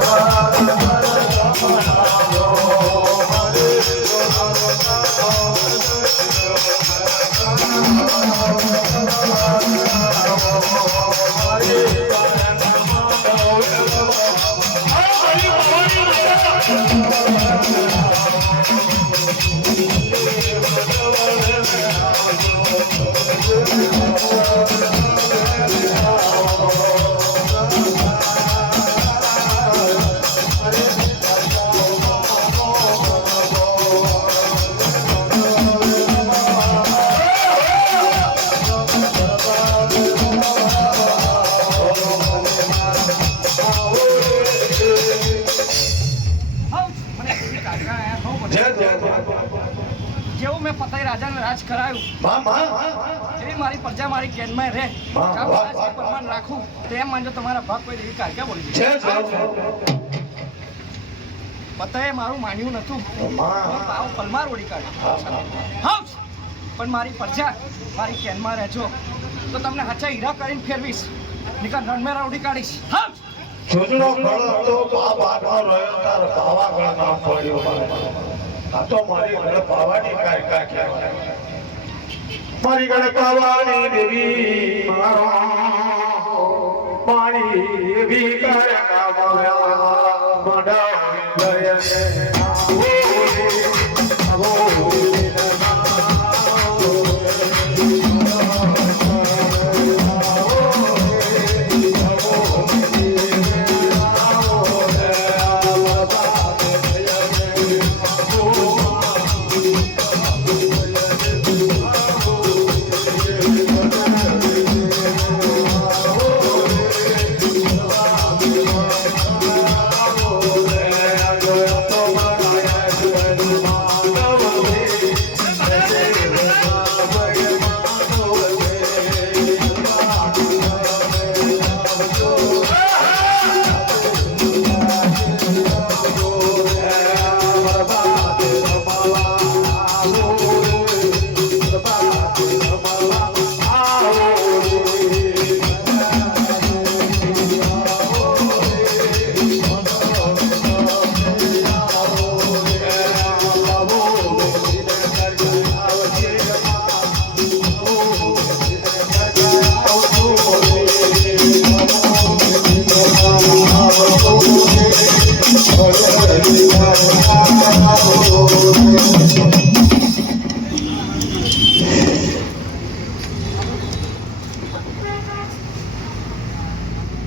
Oh, my God. જેવું મેં પતાઈ રાજાને રાજ કરાયું. માં માં જેવી મારી પ્રજા મારી કેનમાં રહે. પ્રમાણ રાખું તેમ માનજો તમારા ભાગ કોઈ એવી કાર્ય બોલી. પતાએ મારું માન્યું નતું પાવ પલમાર ઓળી કાઢ્યો. પણ મારી પ્રજા મારી કેનમાં રહેજો. તો તમને હાચા હીરા કરીને ફેરવીશ. નિકા રણમેરા ઉડી કાઢીશ. હાઉ. જોજનો ખરો આ બાપ રહ્યો તાર ભાવા ગળા નામ પડ્યો મારે. આ તો મારી ગળે ભાવાની કાયકા કહેવાય. મારી ગળે ભાવાની દેવી મારો પાણી એવી કાયકા માવ્યા મડા દયે